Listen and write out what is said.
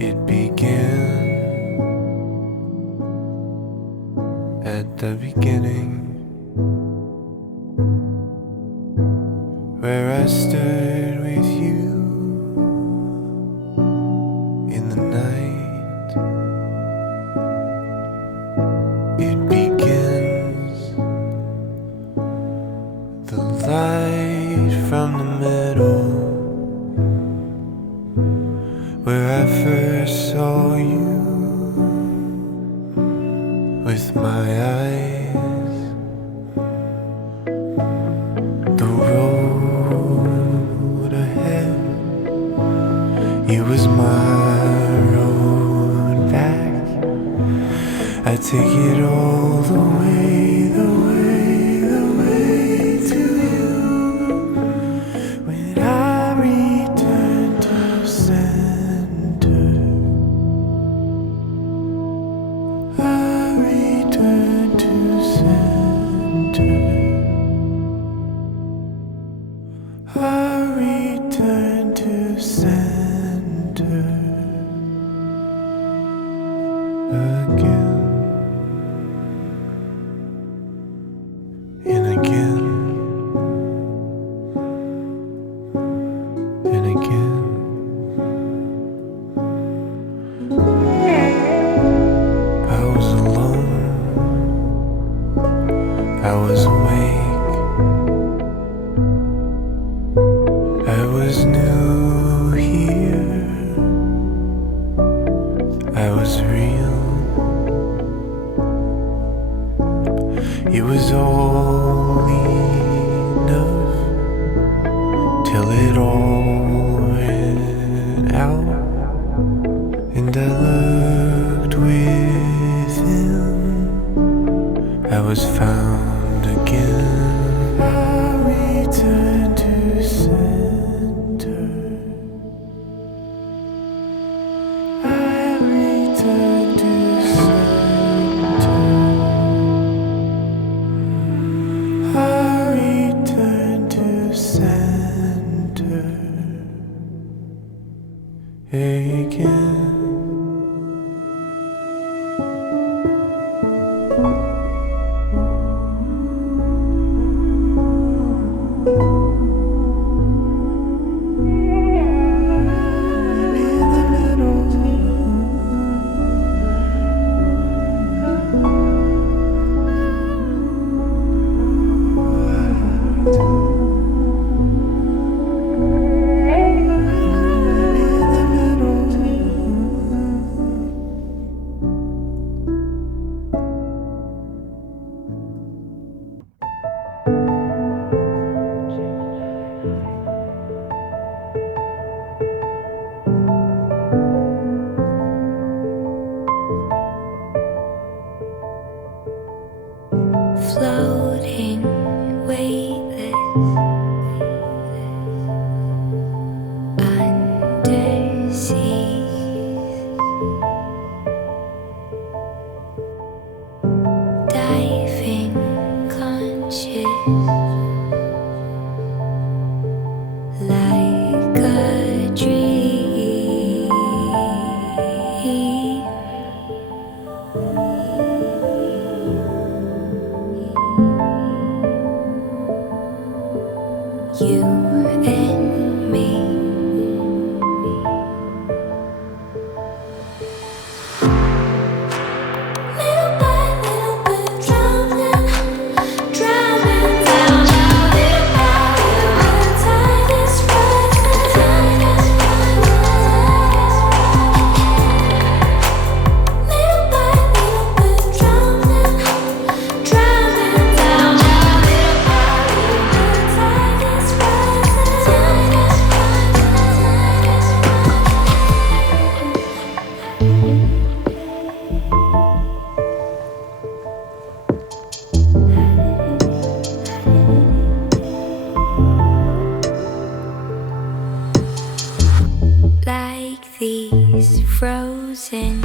It began at the beginning, where I stood with you in the night. It begins the light from the middle, where I first saw you with my eyes. The road ahead, it was my road back. I take it all the way, the way, the way to you. When I return to center, I return to center, I return to center again and again and again. I was alone, I was awake, I was new here, I was real. It was all enough till it all ran out, and I looked within. I was found again. I returned to center, I returned to center, I returned to center again. Floating, weightless, underseas, diving, conscious, like a dream. You and me, little by little we're drowning, drowning down. Little by little the tide is rising. Little by little we're drowning, drowning down. Little by little the tide is rising. Like these frozen